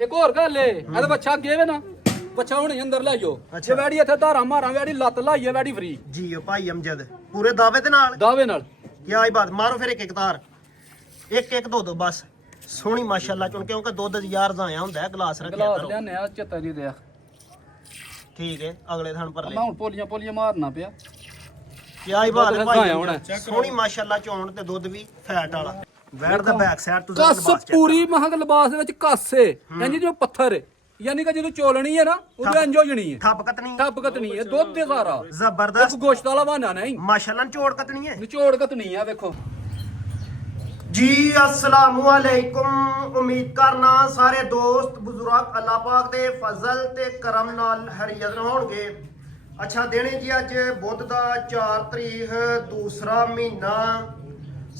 ਇੱਕ ਹੋਰ ਗੱਲ ਏ ਇਹਦਾ ਬੱਚਾ ਅੱਗੇ ਵੇ ਨਾ ਬੱਚਾ ਹੁਣ ਅੰਦਰ ਲੈ ਜਾਓ ਜੇ ਵੈੜੀ ਇੱਥੇ ਧਾਰਾ ਮਾਰਾਂ ਵੈੜੀ ਲੱਤ ਲਾਈਏ ਵੈੜੀ ਫਰੀ ਜੀ ਉਹ ਭਾਈ ਅਮਜਦ ਪੂਰੇ ਦਾਅਵੇ ਦੇ ਨਾਲ ਦਾਵੇ ਨਾਲ ਕੀ ਆਈ ਬਾਤ ਮਾਰੋ ਫਿਰ ਇੱਕ ਇੱਕ ਤਾਰ ਇੱਕ ਇੱਕ ਦੋ ਬਸ ਸੋਹਣੀ ਮਾਸ਼ਾਅੱਲਾ ਚੁਣ ਕਿਉਂਕਿ ਦੁੱਧ ਯਾਰ ਜ਼ਾਇਆ ਹੁੰਦਾ ਹੈ ਗਲਾਸ ਰੱਖਿਆ ਗਲਾਸ ਕਰੋ ਲਿਆਨੇ ਆ ਚਿੱਤਾ ਜੀ ਦਿਆ ਠੀਕ ਹੈ ਅਗਲੇ ਥਣ ਪਰ ਲੈ ਮੈਂ ਹੁਣ ਪੋਲੀਆਂ ਮਾਰਨਾ ਪਿਆ ਕੀ ਆਈ ਬਾਤ ਦੁੱਧ ਭਾਈ ਹਜ਼ਾਇਆ ਹੋਣਾ। ਸੋਹਣੀ ਮਾਸ਼ਾਅੱਲਾ ਚੋਣ ਤੇ ਦੁੱਧ ਵੀ ਫੈਟ ਵਾਲਾ ਵੈੜ ਦਾ ਬੈਕ ਸਾਈਡ ਤੁਸੀਂ ਕੱਸ ਲਿਬਾਸ check ਪੂਰੀ ਮਹੰਗ ਲਿਬਾਸ ਦੇ ਵਿੱਚ ਕੱਸੇ ਇੰਜ ਜਿਵੇਂ ਪੱਥਰ ਏ ਯਾਨੀ ਕਿ ਜਦੋਂ ਚੋਲਣੀ ਹੈ ਨਾ ਉਦੋਂ ਇੰਜ ਹੋ ਜਣੀ ਹੈ ਠੱਪ ਕਤਨੀ ਠੱਪ ਕਤਨੀ ਹੈ ਦੁੱਧ ਦੇ ਸਾਰਾ ਜ਼ਬਰਦਸਤ ਇੱਕ ਗੋਸ਼ਤ ਵਾਲਾ ਬਹਾਨਾ ਨਹੀਂ ਮਾਸ਼ਾਅੱਲਾ ਨਿਚੋੜ ਕਤਨੀ ਹੈ ਨਿਚੋੜ ਕਤਨੀ ਆ ਵੇਖੋ जी अस्सलाम वालेकुम उम्मीद करना सारे दोस्त बुजुर्ग अल्लाह पाक दे फजल ते करम नाल हरियत होणगे अच्छा देने जी अज बुध दा 4 तरीक दूसरा महीना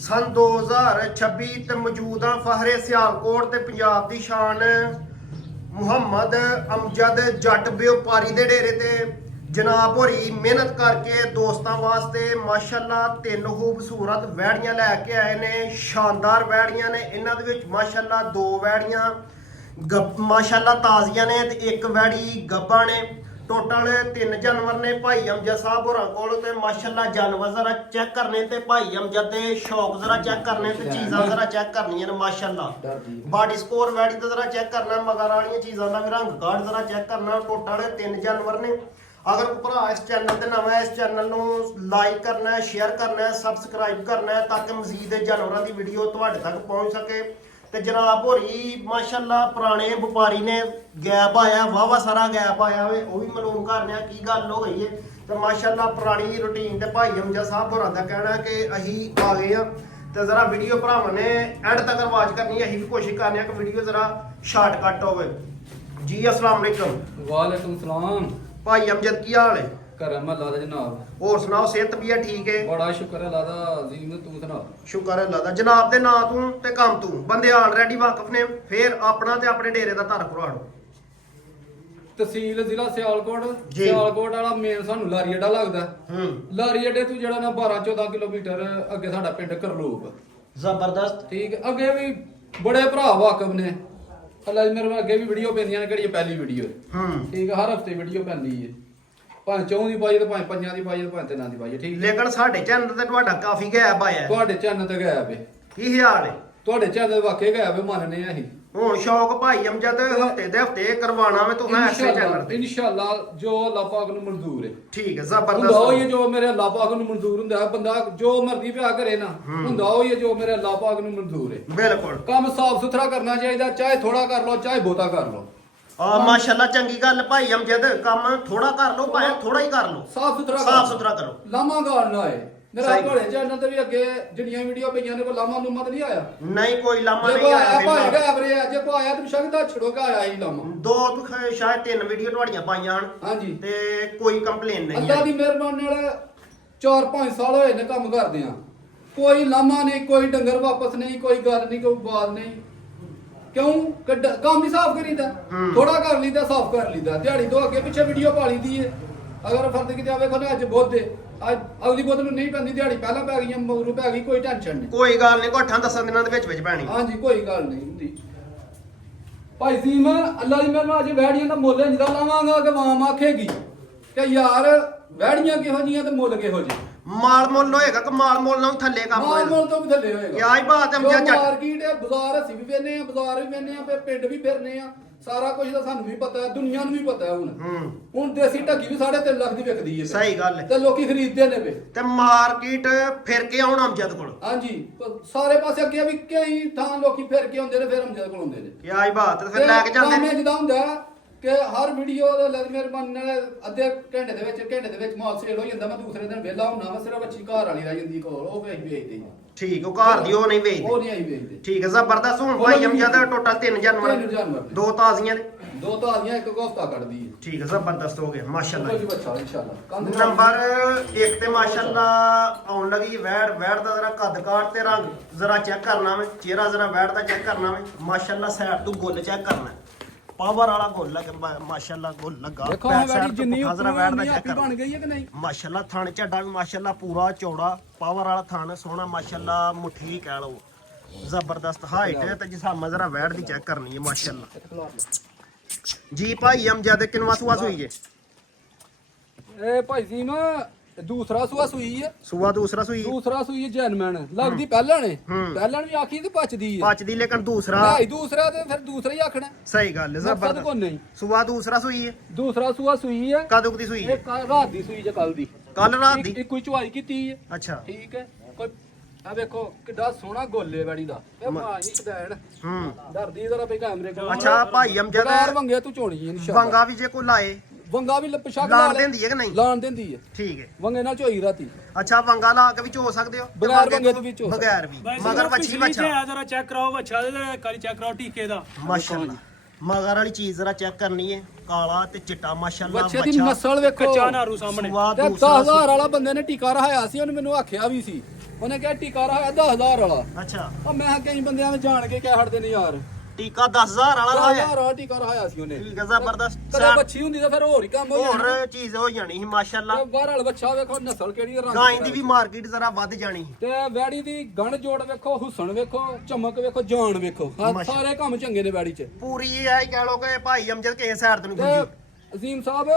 सन 2026 ते मौजूदा फहरे सियालकोट ते पंजाब दी शान मुहम्मद अमजद जट व्यापारी दे डेरे ते जनाब होरी मेहनत करके दोस्तों वास्ते माशाअल्लाह तीन खूबसूरत वैड़ियां लैके आए ने शानदार वैड़ियां ने इन्हां दे विच माशाअल्लाह दो वैड़ियां माशाअल्लाह ताज़ियां ने ते एक वैड़ी गब्बा ने टोटल 3 जानवर ने भाई अमजद साहब होरां कोल ते माशाअल्लाह जानवर जरा चेक करने ते भाई अमजद दे शौक जरा चेक करने ते चीज़ां जरा चेक करनियां ने माशाअल्लाह बॉडी स्कोर वैड़ी ते जरा चेक करना मगर वालियां चीज़ां दा भी रंग कार्ड जरा चेक करना टोटल 3 जानवर ने अगर भरा इस चैनल ते नवा है इस चैनल नूं लाइक करना है शेयर करना है सबसक्राइब करना है ताकि मजीद जानवरों की वीडियो तुहाडे तक पहुंच सके ते जनाब होरी माशाअल्लाह पुराने व्यापारी ने गैप आया वावा सारा गैप आया वे वो भी मालूम करने की गल हो गई है तो माशाअल्लाह पुरानी रूटीन ते भाई अमजद साहब होरां दा कहना है कि अहीं आ गए हैं तो जरा वीडियो भरावां ने एंड तक वाच करनी अहीं भी कोशिश करने कि वीडियो जरा शार्टकट होवे जी अस्सलाम वालेकुम ਵਾਲੇਕੁਮ ਸਲਾਮ भाई अमजद की हाल है ਘਰ ਮਹੱਲਾ ਦਾ ਜਨਾਬ और सुनाओ सेहत भी है ठीक है ਬੜਾ ਸ਼ੁਕਰ ਹੈ ਲਾਦਾ ਅਜ਼ੀਮ ਤੂੰ ਸੁਣਾ शुक्र है अल्लाह दा जनाब दे नां तू ते काम तू बंदे ऑलरेडी वाकिफ ने फिर अपना ते अपने डेरे दा तार भरवाड़ो ਤਹਿਸੀਲ ਜ਼ਿਲ੍ਹਾ ਸਿਆਲਕੋਟ ਜੀ। ਸਿਆਲਕੋਟ ਵਾਲਾ ਮੇਨ ਸਾਨੂੰ ਲਾਰੀ ਅੱਡਾ ਲੱਗਦਾ हम्म ਲਾਰੀ ਅੱਡੇ ਤੋਂ ਜਿਹੜਾ ਨਾ 12 14 ਕਿਲੋਮੀਟਰ ਅੱਗੇ ਸਾਡਾ ਪਿੰਡ ਕਰਲੂਕ जबरदस्त ਠੀਕ ਹੈ ਅੱਗੇ ਵੀ ਬੜੇ ਭਰਾ ਵਾਕਫ ਨੇ ਅੱਲਾ ਜੀ ਮੇਰੇ ਅੱਗੇ ਵੀ ਵੀਡੀਓ ਪੈਂਦੀਆਂ ਨੇ ਕਿਹੜੀ ਪਹਿਲੀ ਵੀਡੀਓ ਠੀਕ ਹੈ ਹਰ ਹਫਤੇ ਵੀਡੀਓ ਪੈਂਦੀ ਹੈ ਭਾਵੇਂ 4 ਦੀ ਪਾਈ ਤੇ ਭਾਵੇਂ 5 ਦੀ ਪਾਈ ਤੇ ਭਾਵੇਂ 3 ਦੀ ਪਾਈ ਹੈ, ਠੀਕ ਹੈ लेकिन साडे चैनल ते ਤੁਹਾਡਾ ਕਾਫੀ ਗੈਪ ਆਇਆ ਹੈ ਤੁਹਾਡੇ ਚੈਨਲ ਤੇ ਗਿਆ ਵੇ ਕੀ ਖਿਆਲ ਹੈ ਤੁਹਾਡੇ ਚੈਨਲ ਵਾਕੇ ਗਿਆ ਵੇ ਮੰਨਨੇ ਆ ਅਸੀਂ ਹੁਣ ਸ਼ੌਕ ਭਾਈ ਅਮਜਦ ਹਫਤੇ ਦੇ ਹਫਤੇ ਕਰਵਾਣਾ ਮੈਂ ਤੂੰ ਐਸੇ ਚੈਨਲ ਤੇ ਇਨਸ਼ਾਅੱਲਾ ਜੋ ਅੱਲਾਹ ਪਾਕ ਨੂੰ ਮਨਜ਼ੂਰ ਹੈ ਠੀਕ ਹੈ ਹੁੰਦਾ ਜ਼ਬਰਦਸਤ ਹੋਈ ਹੈ ਜੋ ਮੇਰੇ ਅੱਲਾਹ ਪਾਕ ਨੂੰ ਮਨਜ਼ੂਰ ਹੁੰਦਾ ਹੈ ਬੰਦਾ ਜੋ ਮਰਜ਼ੀ ਪਿਆ ਕਰੇ ਨਾ ਹੁੰਦਾ ਹੋਈ ਹੈ ਜੋ ਮੇਰੇ ਅੱਲਾਹ ਪਾਕ ਨੂੰ ਮਨਜ਼ੂਰ ਹੈ ਬਿਲਕੁਲ ਕੰਮ ਸਾਫ ਸੁਥਰਾ ਕਰਨਾ ਚਾਹੀਦਾ ਚਾਹੇ ਥੋੜਾ ਕਰ ਲਓ ਚਾਹੇ ਬਹੁਤਾ ਕਰ ਲਓ ਆ ਮਾਸ਼ਾਅੱਲਾ ਚੰਗੀ ਗੱਲ ਭਾਈ ਅਮਜਦ ਕੰਮ ਥੋੜਾ ਕਰ ਲਓ ਭਾਵੇਂ ਥੋੜਾ ਹੀ ਕਰ ਲਓ ਸਾਫ ਸੁਥਰਾ ਕਰੋ ਲਾਮਾ ਗਾਲ ਨਾ ਆਏ ਮੇਰਾ ਸਹੀ। ਘੋੜੇ ਚੈਨਲ ਤੇ ਵੀ ਅੱਗੇ ਜਿਹੜੀਆਂ ਵੀਡੀਓ ਪਈਆਂ ਨੇ ਕੋ ਲਾਮਾ ਲੂਮਾ ਤੇ ਨਹੀਂ ਆਇਆ ਨਹੀਂ ਕੋਈ ਲਾਮਾ ਜੇ ਨਹੀਂ ਕੋ ਆਇਆ ਆਇਆ ਭਾਈ ਬਿਲਕੁਲ। ਗਾਬਰੇ ਜੇ ਕੋ ਆਇਆ ਤੇ ਸ਼ਕਦਾ ਛੜੋ ਕੇ ਆਇਆ ਹੀ ਲਾਮਾ ਦੋ ਤੋਂ ਸ਼ਾਇਦ 3 ਵੀਡੀਓ ਤੁਹਾਡੀਆਂ ਪਾਈਆਂ ਹਨ ਹਾਂਜੀ ਤੇ ਕੋਈ ਕੰਪਲੇਨ ਨਹੀਂ ਅੱਲਾ ਹੈ ਦੀ ਮਿਹਰਬਾਨੀ ਨਾਲ 4-5 ਸਾਲ ਹੋਏ ਨੇ ਕੰਮ ਕਰਦੇ ਆ ਕੋਈ ਲਾਮਾ ਨਹੀਂ ਕੋਈ ਡੰਗਰ ਵਾਪਸ ਨਹੀਂ ਕੋਈ ਗੱਲ ਨਹੀਂ ਕੋਈ ਬਾਤ ਨਹੀਂ ਕਿਉਂ ਕੰਮ ਹੀ ਸਾਫ਼ ਕਰੀਦਾ ਥੋੜਾ ਕਰ ਲਈਦਾ ਸਾਫ਼ ਕਰ ਲਈਦਾ ਦਿਹਾੜੀ ਤੋਂ ਅੱਗੇ ਪਿੱਛੇ ਵੀਡੀਓ ਪਾ ਲਈਦੀ ਹੈ ਅਗਰ ਫਰਦ ਕਿਤੇ ਆਵੇ ਖੋਨੇ ਅੱਜ ਬੁੱਧ ਹੈ ਅੱਜ ਅਗਲੀ ਬੁੱਧ ਨੂੰ ਨਹੀਂ ਪੈਂਦੀ ਦਿਹਾੜੀ ਪਹਿਲਾਂ ਪੈ ਗਈਆਂ ਮਗਰੋਂ ਪੈ ਗਈ ਕੋਈ ਟੈਨਸ਼ਨ ਨਹੀਂ ਕੋਈ ਗੱਲ ਨਹੀਂ ਕੋਠਾਂ 10 ਦਿਨਾਂ ਦੇ ਵਿੱਚ ਪੈਣੀ ਹਾਂਜੀ ਕੋਈ ਗੱਲ ਨਹੀਂ ਹੁੰਦੀ ਭਾਈ ਸੀਮ ਅੱਲਾ ਦੀ ਮਿਹਰਬਾਨੀ ਅੱਜ ਵੈੜੀਆਂ ਦਾ ਮੁੱਲ ਇੰਜ ਦਾ ਲਾਵਾਂਗਾ ਕਿ ਮਾਂ ਆਖੇਗੀ ਕਿ ਯਾਰ ਵੈੜੀਆਂ ਕਿਹੋ ਜੀਆਂ ਤੇ ਮੁੱਲ ਕਿਹੋ ਜਿਹੇ ਮਾਲ ਮੁੱਲ ਹੋਏਗਾ ਕਿ ਮਾਲ ਮੁੱਲ ਨਾਲ ਥੱਲੇ ਕੰਮ ਮਾਲ ਹੋਏਗਾ ਮੁੱਲ ਤੋਂ ਵੀ ਥੱਲੇ ਹੋਏਗਾ ਕਿਆ ਹੀ ਬਾਤ ਹੈ ਅਮਜਦ ਜੱਟ ਮਾਰਕੀਟ ਹੈ ਬਾਜ਼ਾਰ ਅਸੀਂ ਵੀ ਵੇਨੇ ਆ ਬਾਜ਼ਾਰ ਵੀ ਵੇਨੇ ਆ ਫਿਰ ਪਿੰਡ ਵੀ ਫਿਰਨੇ ਆ ਸਾਰਾ ਕੁਝ ਤਾਂ ਸਾਨੂੰ ਵੀ ਪਤਾ ਹੈ ਦੁਨੀਆ ਨੂੰ ਵੀ ਪਤਾ ਹੈ ਹੁਣ ਦੇਸੀ ਢੱਗੀ ਵੀ 3.5 ਲੱਖ ਦੀ ਵਿਕਦੀ ਹੈ ਸਹੀ ਗੱਲ ਹੈ ਤੇ ਲੋਕੀ ਖਰੀਦਦੇ ਨੇ ਵੇ ਤੇ ਮਾਰਕੀਟ ਫਿਰ ਕੇ ਆਉਣ ਅਮਜਦ ਕੋਲ ਹਾਂਜੀ ਸਾਰੇ ਪਾਸੇ ਅੱਗੇ ਵੀ ਕਈ ਥਾਂ ਲੋਕੀ ਫਿਰ ਕੇ ਆਉਂਦੇ ਨੇ ਫਿਰ ਅਮਜਦ ਕੋਲ ਆਉਂਦੇ ਨੇ ਕਿਆ ਹੀ ਬਾਤ ਹੈ ਫਿਰ ਲੈ ਕੇ ਜਾਂਦੇ ਨੇ ਜਿੱਦਾਂ ਹੁੰਦਾ ਕਿ ਹਰ ਵੀਡੀਓ ਦਾ ਲੱਗ ਮਿਹਰਬਾਨੀ ਨਾਲ ਅੱਧੇ ਘੰਟੇ ਦੇ ਵਿੱਚ ਮਾਲ ਸੇਲ ਹੋ ਜਾਂਦਾ ਮੈਂ ਦੂਸਰੇ ਦਿਨ ਵਿਹਲਾ ਹੁੰਨਾ ਵਾ ਸਿਰਫ ਅੱਛੀ ਘਰ ਵਾਲੀ ਰਹਿ ਜਾਂਦੀ ਕੋਲ ਉਹ ਵੇਚਦੇ ਆ ਠੀਕ ਉਹ ਘਰ ਦੀ ਉਹ ਨਹੀਂ ਵੇਚਦੇ ਉਹ ਨਹੀਂ ਆਈ ਵੇਚਦੇ ਠੀਕ ਹੈ ਜ਼ਬਰਦਸਤ ਹੁਣ ਭਾਈ ਅਮਜਦ ਟੋਟਲ 3 ਤਿੰਨ ਜਾਨਵਰ ਜਾਨਵਰ। ਦੋ ਤਾਜ਼ੀਆਂ ਨੇ ਦੋ ਤਾਜ਼ੀਆਂ ਇੱਕ ਗੋਫਤਾ ਕੱਢਦੀ ਹੈ ਠੀਕ ਹੈ ਜ਼ਬਰਦਸਤ ਹੋ ਗਿਆ ਕੋਈ ਮਾਸ਼ਾਅੱਲਾ ਬੱਚਾ ਇਨਸ਼ਾਅੱਲਾ ਨੰਬਰ 1 ਤੇ ਮਾਸ਼ਾਅੱਲਾ ਆਉਣ ਲੱਗੀ ਵੈੜ ਦਾ ਜ਼ਰਾ ਕੱਦ ਕਾਟ ਤੇ ਰੰਗ ਜ਼ਰਾ ਚੈੱਕ ਕਰਨਾ ਵੇ ਚਿਹਰਾ ਜ਼ਰਾ ਵੈੜ ਦਾ ਚੈੱਕ ਕਰਨਾ ਵੇ ਮਾਸ਼ਾਅੱਲਾ ਸਾਈਡ ਤੋਂ ਗੁੱਲ ਚੈੱਕ ਕਰਨਾ ਪਾਵਰ ਵਾਲਾ ਗੁੱਲ ਲੱਗ ਮਾਸ਼ਾਅੱਲਾ ਗੁੱਲ ਲੱਗਾ ਦੇਖੋ back ਵੈੜੀ side ਤੋਂ ਜਿੰਨੀ ਪੁੱਠਾ ਜ਼ਰਾ ਵੈੜ ਦਾ ਆਪੀ ਚੈੱਕ ਬਣ ਕਰਨਾ ਗਈ ਹੈ ਕਿ ਨਹੀਂ ਮਾਸ਼ਾਅੱਲਾ ਥਣ ਝੱਡਾ ਵੀ ਮਾਸ਼ਾਅੱਲਾ ਪੂਰਾ ਚੌੜਾ ਪਾਵਰ ਵਾਲਾ ਥਣ ਸੋਹਣਾ ਮਾਸ਼ਾਅੱਲਾ ਮੁੱਠੀ ਕਹਿ ਲਓ ਜ਼ਬਰਦਸਤ ਹਾਈਟ ਹੈ ਤੇ ਜਿਸਾਮਾ ਜ਼ਰਾ ਵੈੜ ਦੀ ਚੈੱਕ ਕਰਨੀ ਹੈ ਮਾਸ਼ਾਅੱਲਾ ਜੀ ਭਾਈ ਅਮਜਦ ਕਿਨਵਾ ਸੂਆ ਸੂਈ ਜੇ ਇਹ ਭਾਈ ਜੀ ਨਾ ਦੂਸਰਾ ਸੂਆ ਸੂਈ ਹੈ ਸੂਆ ਦੂਸਰਾ ਸੂਈ ਦੂਸਰਾ ਸੂਈ ਹੈ ਜੈਨਮਨ ਲੱਗਦੀ ਪਹਿਲਾਂ ਨੇ ਪਹਿਲਾਂ ਵੀ ਆਖੀ ਤੇ ਪਚਦੀ ਹੈ ਪਚਦੀ ਲੇਕਿਨ ਦੂਸਰਾ ਨਹੀਂ ਦੂਸਰਾ ਤੇ ਫਿਰ ਦੂਸਰਾ ਹੀ ਆਖਣਾ ਸਹੀ ਗੱਲ ਹੈ ਮਕਸਦ ਕੋ ਜ਼ਬਰਦਸਤ ਨਹੀਂ ਸੂਆ ਦੂਸਰਾ ਸੂਈ ਹੈ ਦੂਸਰਾ ਸੂਆ ਸੂਈ ਹੈ ਕਦੋਂ ਦੀ ਸੂਈ ਇਹ ਰਾਤ ਦੀ ਸੂਈ ਜੇ ਕੱਲ ਦੀ ਕੱਲ ਰਾਤ ਦੀ ਇੱਕ ਕੋਈ ਚੁਆਈ ਕੀਤੀ ਹੈ ਅੱਛਾ ਠੀਕ ਹੈ ਕੋਈ ਆ ਵੇਖੋ ਕਿੱਡਾ ਸੋਹਣਾ ਗੋਲੇ ਵੜੀ ਦਾ ਇਹ ਮਾਂ ਨਹੀਂ ਕਦੈਣ ਡਰਦੀ ਜ਼ਰਾ ਬਈ ਕੈਮਰੇ ਕੋਲ ਅੱਛਾ ਭਾਈ ਅਮਜਦ ਬਗੈਰ ਵੰਗੇ ਤੂੰ ਚੋਣੀ ਇਨਸ਼ਾਅੱਲਾ ਵੰਗਾ ਵੀ ਜੇ ਕੋ ਲਾਏ ਵੰਗਾ ਵੀ ਪਛਾਕ ਲਾਣ ਦਿੰਦੀ ਹੈ ਕਿ ਨਹੀਂ ਲਾਣ ਦਿੰਦੀ ਹੈ ਠੀਕ ਹੈ ਵੰਗੇ ਨਾਲ ਝੋਈ ਰਾਤੀ ਅੱਛਾ ਵੰਗਾ ਲਾ ਕੇ ਵੀ ਚੋ ਸਕਦੇ ਹੋ ਤੇ ਬਗੈਰ ਵੰਗੇ ਤੋਂ ਵੀ ਚੋ ਬਗੈਰ ਵੀ ਮਗਰ ਵੱਛੀ ਬੱਚਾ ਜਰਾ ਚੈੱਕ ਕਰਾਓ ਬੱਚਾ ਦੇ ਕਾਲੀ ਚੈੱਕ ਕਰਾਓ ਟੀਕੇ ਦਾ ਮਾਸ਼ਾਅੱਲਾ ਮਗਰ ਵਾਲੀ ਚੀਜ਼ ਜ਼ਰਾ ਚੈੱਕ ਕਰਨੀ ਹੈ ਕਾਲਾ ਤੇ ਚਿੱਟਾ ਮਾਸ਼ਾਅੱਲਾ ਬੱਚੇ ਦੀ ਨਸਲ ਵੇਖੋ ਕੱਚਾ ਨਾਰੂ ਸਾਹਮਣੇ ਸਵਾ ਤੇ ਦੂਸਰਾ 10000 ਵਾਲਾ ਬੰਦੇ ਨੇ ਟੀਕਾ ਰਹਾਇਆ ਸੀ ਉਹਨੇ ਮੈਨੂੰ ਆਖਿਆ ਵੀ ਸੀ ਉਹਨੇ ਕਿਹਾ ਟੀਕਾ ਰਹਾਇਆ 10000 ਵਾਲਾ ਅੱਛਾ ਉਹ ਮੈਂ ਕਈ ਬੰਦਿਆਂ ਨੂੰ ਜਾਣ ਕੇ ਕਹਿ ਹਟਦੇ ਨੇ ਯਾਰ ਟੀਕਾ 10000 ਵਾਲਾ ਲਾਇਆ 10000 ਵਾਲਾ ਟੀਕਾ ਰਹਾਇਆ ਸੀ ਉਹਨੇ ਠੀਕ ਹੈ ਜ਼ਬਰਦਸਤ ਕਦੇ ਬੱਚੀ ਹੁੰਦੀ ਤਾਂ ਫਿਰ ਹੋਰ ਹੀ ਕੰਮ ਹੋ ਜਾਣਾ ਹੋਰ ਚੀਜ਼ ਹੋ ਜਾਣੀ ਸੀ ਮਾਸ਼ਾਅੱਲਾ ਬਾਹਰ ਵਾਲਾ ਬੱਚਾ ਵੇਖੋ ਨਸਲ ਕਿਹੜੀ ਹੈ, ਰੰਗ ਗਾਂ ਕਿਹੜਾ ਦੀ ਹੈ। ਵੀ ਮਾਰਕੀਟ ਜ਼ਰਾ ਵੱਧ ਜਾਣੀ ਸੀ। ਤੇ ਵੈੜੀ ਦੀ ਗਣ ਜੋੜ ਵੇਖੋ ਹੁਸਨ ਵੇਖੋ ਚਮਕ ਵੇਖੋ ਜਾਨ ਵੇਖੋ ਸਾਰੇ ਕੰਮ ਚੰਗੇ ਨੇ ਵੈੜੀ 'ਚ ਪੂਰੀ ਇਹ ਹੈ ਕਹਿ ਲੋ ਕਿ ਭਾਈ ਅਮਜਦ ਕਿਸੇ ਸਾਈਡ ਤੋਂ ਨਹੀਂ ਤੇ ਗੁੰਜੀ ਅਜ਼ੀਮ ਸਾਹਿਬ